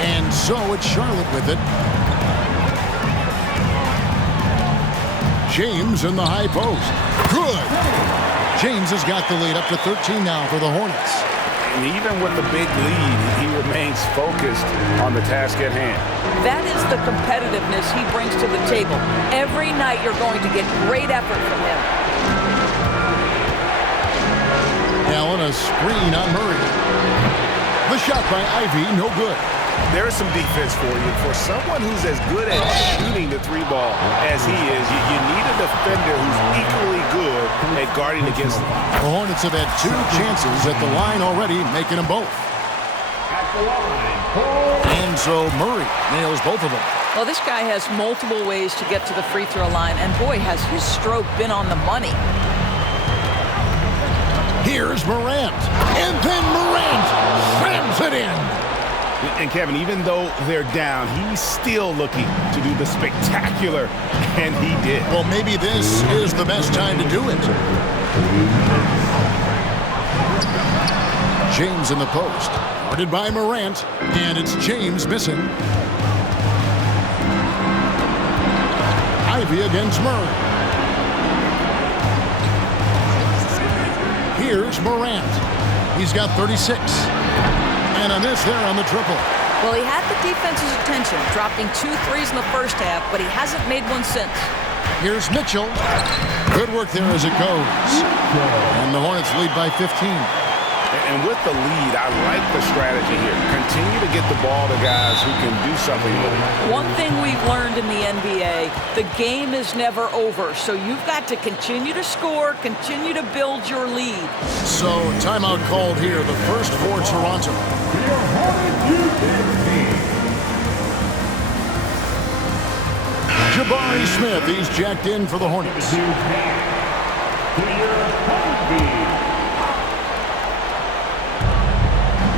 And so it's Charlotte with it. James in the high post. Good. James has got the lead up to 13 now for the Hornets. And even with the big lead, he remains focused on the task at hand. That is the competitiveness he brings to the table. Every night you're going to get great effort from him. Allen, a screen on Murray. The shot by Ivy, no good. There's some defense for you. For someone who's as good at shooting the three ball as he is, you need a defender who's equally good at guarding against him. The Hornets have had 2 chances at the line already, making them both. And so Murray nails both of them. Well, this guy has multiple ways to get to the free throw line, and boy, has his stroke been on the money. Here's Morant, and then Morant slams it in. And Kevin, even though they're down, he's still looking to do the spectacular, and he did. Well, maybe this is the best time to do it. James in the post, guarded by Morant, and it's James missing. Ivy against Murray. Here's Morant. He's got 36. And a miss there on the triple. Well, he had the defense's attention, dropping 2 threes in the first half, but he hasn't made one since. Here's Mitchell. Good work there as it goes. And the Hornets lead by 15. And with the lead, I like the strategy here. Continue to get the ball to guys who can do something with it. One thing we've learned in the NBA, the game is never over. So you've got to continue to score, continue to build your lead. So timeout called here, the first for Toronto. Jabari Smith, he's jacked in for the Hornets.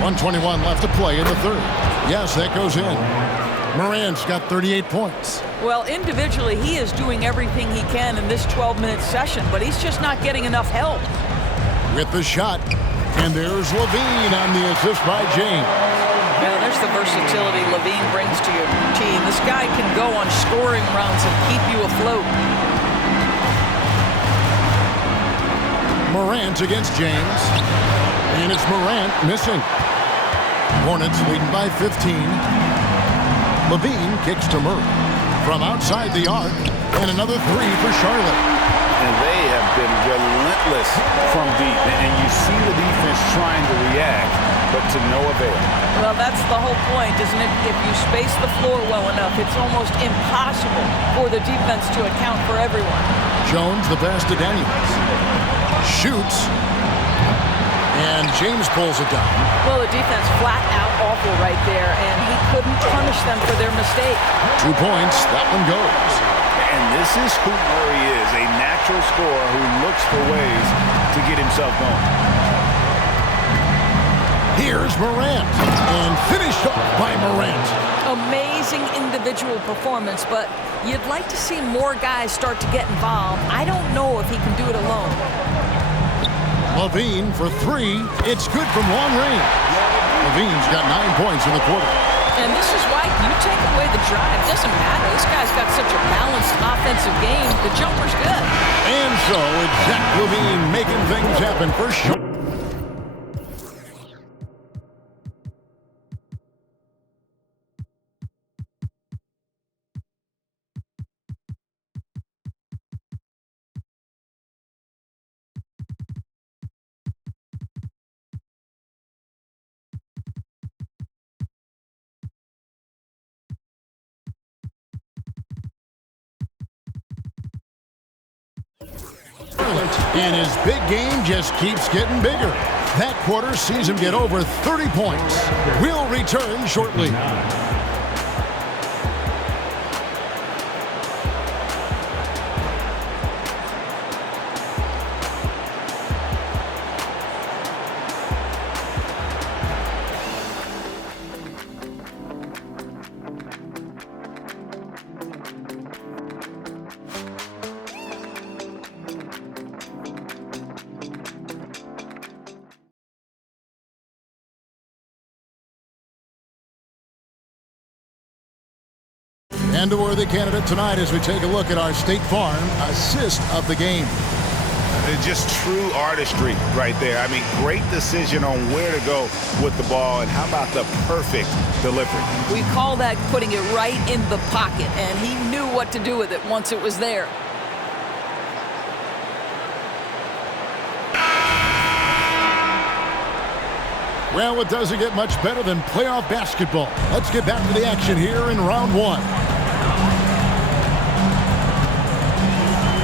1:21 left to play in the third. Yes, that goes in. Morant's got 38 points. Well, individually, he is doing everything he can in this 12-minute session, but he's just not getting enough help. With the shot, and there's Levine on the assist by James. Yeah, there's the versatility Levine brings to your team. This guy can go on scoring runs and keep you afloat. Morant against James, and it's Morant missing. Hornets leading by 15. Levine kicks to Murray from outside the arc, and another 3 for Charlotte. And they have been relentless from deep. And you see the defense trying to react, but to no avail. Well, that's the whole point, isn't it? If you space the floor well enough, it's almost impossible for the defense to account for everyone. Jones, the pass to Daniels. Shoots. And James pulls it down. Well, the defense flat out awful right there, and he couldn't punish them for their mistake. 2 points. That one goes. And this is who Murray is, a natural scorer who looks for ways to get himself going. Here's Morant, and finished off by Morant. Amazing individual performance, but you'd like to see more guys start to get involved. I don't know if he can do it alone. Levine for 3. It's good from long range. Levine's got 9 points in the quarter. And this is why you take away the drive. Doesn't matter. This guy's got such a balanced offensive game. The jumper's good. And so it's Zach Levine making things happen for sure. And his big game just keeps getting bigger. That quarter sees him get over 30 points. We'll return shortly. And a worthy candidate tonight as we take a look at our State Farm assist of the game. It's just true artistry right there. I mean, great decision on where to go with the ball, and how about the perfect delivery? We call that putting it right in the pocket, and he knew what to do with it once it was there. Well, it doesn't get much better than playoff basketball. Let's get back to the action here in round one.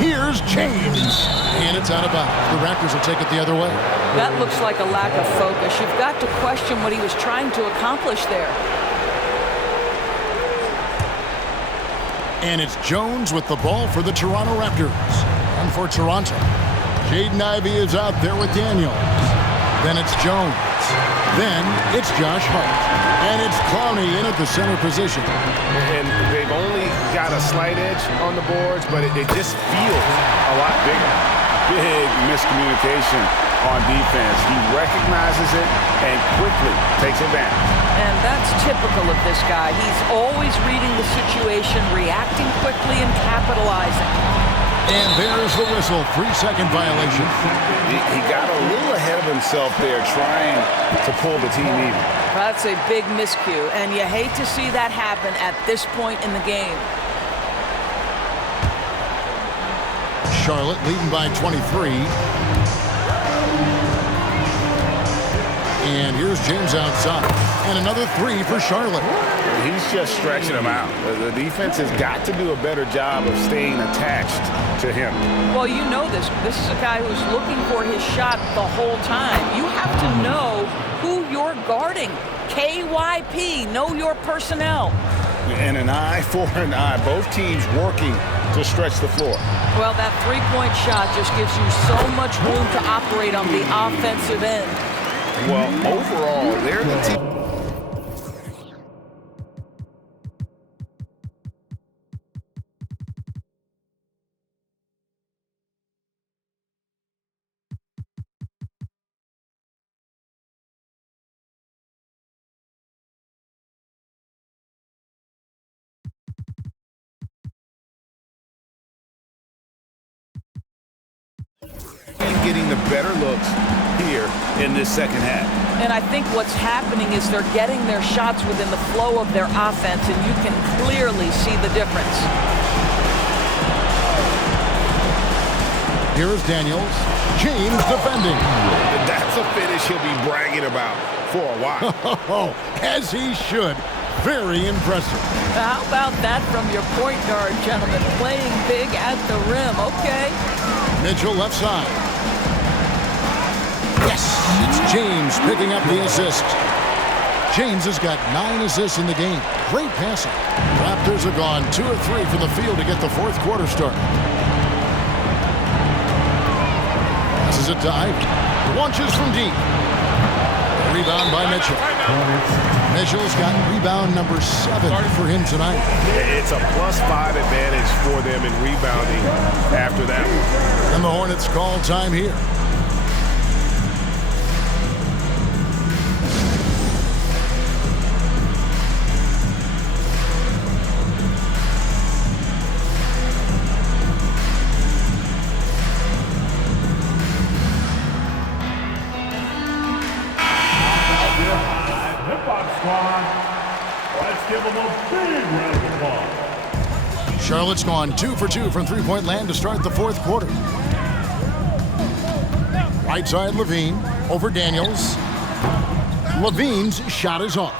Here's James. And it's out of bounds. The Raptors will take it the other way. That looks like a lack of focus. You've got to question what he was trying to accomplish there. And it's Jones with the ball for the Toronto Raptors. And for Toronto, Jaden Ivey is out there with Daniels. Then it's Jones. Then it's Josh Hart. And it's Clowney in at the center position. And they've only got a slight edge on the boards, but it just feels a lot bigger. Big miscommunication on defense. He recognizes it and quickly takes advantage. And that's typical of this guy. He's always reading the situation, reacting quickly, and capitalizing. And there's the whistle. 3-second violation. He got a little ahead of himself there trying to pull the team even. That's a big miscue, and you hate to see that happen at this point in the game. Charlotte leading by 23. And here's James outside. And another three for Charlotte. He's just stretching him out. The defense has got to do a better job of staying attached to him. Well, you know this. This is a guy who's looking for his shot the whole time. You have to know who you're guarding. KYP, know your personnel. And an eye for an eye. Both teams working to stretch the floor. Well, that three-point shot just gives you so much room to operate on the offensive end. Well, overall, they're the team. Getting the better looks here in this second half. And I think what's happening is they're getting their shots within the flow of their offense, and you can clearly see the difference. Here is Daniels. James defending. That's a finish he'll be bragging about for a while. As he should. Very impressive. How about that from your point guard, gentlemen? Playing big at the rim. Okay. Mitchell left side. Yes, it's James picking up the assist. James has got 9 assists in the game. Great passing. Raptors are gone 2 of 3 from the field to get the fourth quarter started. This is a dive. Launches from deep. Rebound by Mitchell. Mitchell's got rebound number 7 for him tonight. It's a +5 advantage for them in rebounding after that one. And the Hornets call time here. Let's give them a big round of applause. Charlotte's gone 2 for 2 from three-point land to start the fourth quarter. Right side, Levine over Daniels. Levine's shot is off.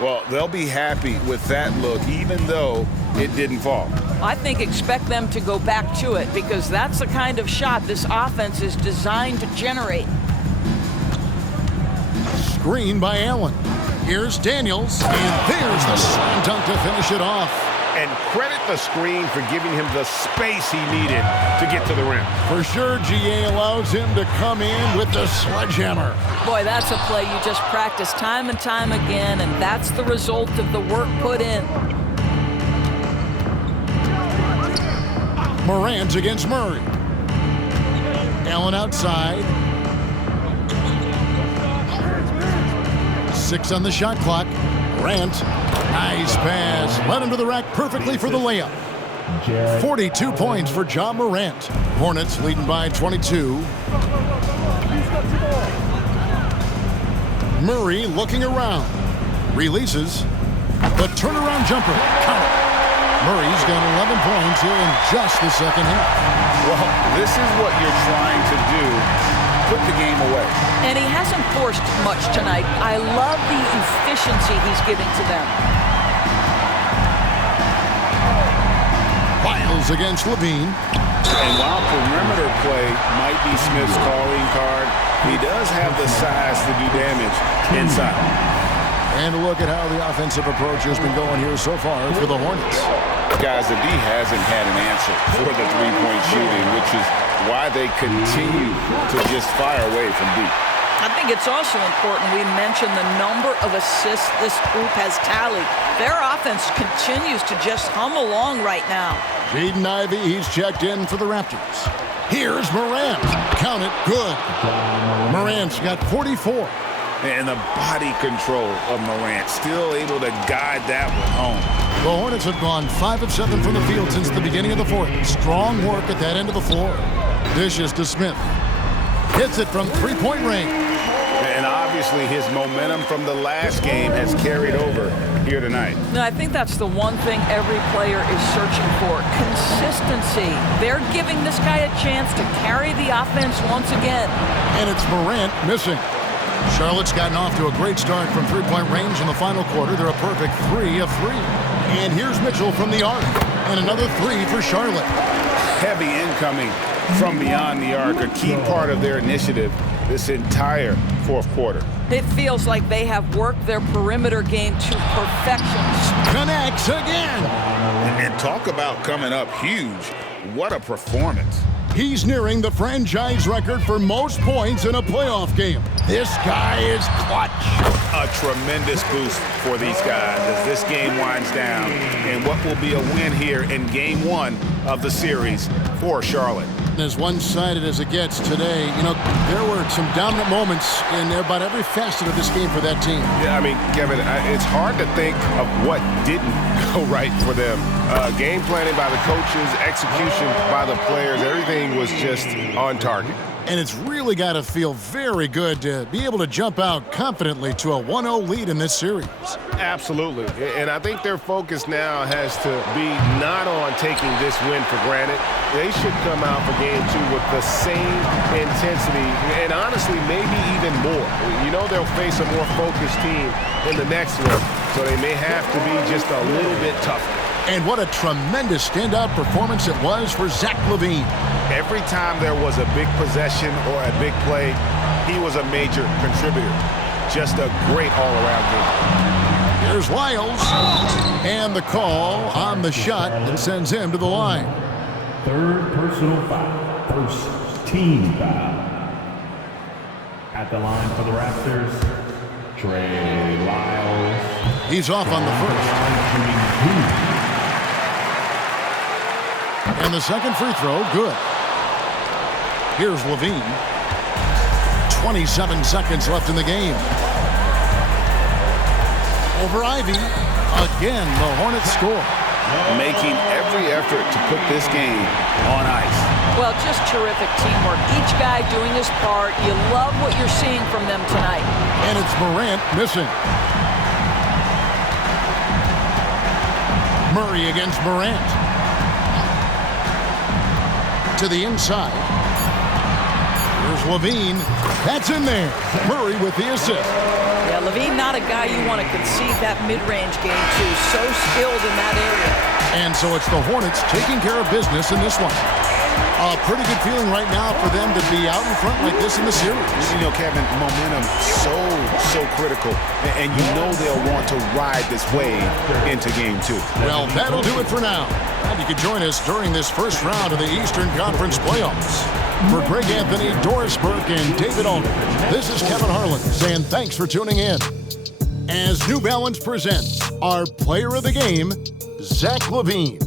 Well, they'll be happy with that look, even though it didn't fall. I think expect them to go back to it, because that's the kind of shot this offense is designed to generate. Screen by Allen. Here's Daniels, and there's the slam dunk to finish it off. And credit the screen for giving him the space he needed to get to the rim. For sure, GA allows him to come in with the sledgehammer. Boy, that's a play you just practice time and time again, and that's the result of the work put in. Morant against Murray. Allen outside. 6 on the shot clock. Morant Nice pass. Led him to the rack perfectly for the layup. 42 points for Ja Morant. Hornets leading by 22. Murray looking around. Releases. The turnaround jumper. Count it. Murray's got 11 points here in just the second half. Well, this is what you're trying to do. Put the game away. And he hasn't forced much tonight. I love the efficiency he's giving to them. Miles against Levine. And while perimeter play might be Smith's calling card, he does have the size to do damage inside. And look at how the offensive approach has been going here so far for the Hornets. Guys, the D hasn't had an answer for the three-point shooting, which is why they continue to just fire away from deep. I think it's also important we mention the number of assists this group has tallied. Their offense continues to just hum along right now. Jaden Ivey, he's checked in for the Raptors. Here's Morant. Count it, good. Morant's got 44. And the body control of Morant, still able to guide that one home. The Hornets have gone 5 of 7 from the field since the beginning of the fourth. Strong work at that end of the floor. Dishes to Smith. Hits it from three-point range. And obviously his momentum from the last game has carried over here tonight. No, I think that's the one thing every player is searching for. Consistency. They're giving this guy a chance to carry the offense once again. And it's Morant missing. Charlotte's gotten off to a great start from three-point range in the final quarter. They're a perfect 3 of 3. And here's Mitchell from the arc. And another 3 for Charlotte. Heavy incoming from beyond the arc, a key part of their initiative this entire fourth quarter. It feels like they have worked their perimeter game to perfection. Connects again. And talk about coming up huge. What a performance. He's nearing the franchise record for most points in a playoff game. This guy is clutch. A tremendous boost for these guys as this game winds down and what will be a win here in game 1 of the series for Charlotte. As one-sided as it gets today, you know, there were some dominant moments in about every facet of this game for that team. Yeah, I mean, Kevin, it's hard to think of what didn't go right for them. Game planning by the coaches, execution by the players, everything was just on target. And it's really got to feel very good to be able to jump out confidently to a 1-0 lead in this series. Absolutely. And I think their focus now has to be not on taking this win for granted. They should come out for game 2 with the same intensity and honestly maybe even more. You know they'll face a more focused team in the next one, so they may have to be just a little bit tougher. And what a tremendous standout performance it was for Zach LaVine. Every time there was a big possession or a big play, he was a major contributor. Just a great all-around game. Here's Lyles. And the call on the shot that sends him to the line. Third personal foul. First team foul. At the line for the Raptors, Trey Lyles. He's off on the first. And the second free throw, good. Here's LaVine. 27 seconds left in the game. Over Ivy. Again, the Hornets score. Making every effort to put this game on ice. Well, just terrific teamwork. Each guy doing his part. You love what you're seeing from them tonight. And it's Morant missing. Murray against Morant. To the inside. Here's LaVine. That's in there. Murray with the assist. Yeah, LaVine not a guy you want to concede that mid-range game to. So skilled in that area. And so it's the Hornets taking care of business in this one. A pretty good feeling right now for them to be out in front like this in the series. You know, Kevin, momentum so critical. And you know they'll want to ride this wave into game 2. Well, that'll do it for now. And you can join us during this first round of the Eastern Conference playoffs. For Greg Anthony, Doris Burke, and David Aldridge, this is Kevin Harlan saying thanks for tuning in. As New Balance presents our player of the game, Zach LaVine.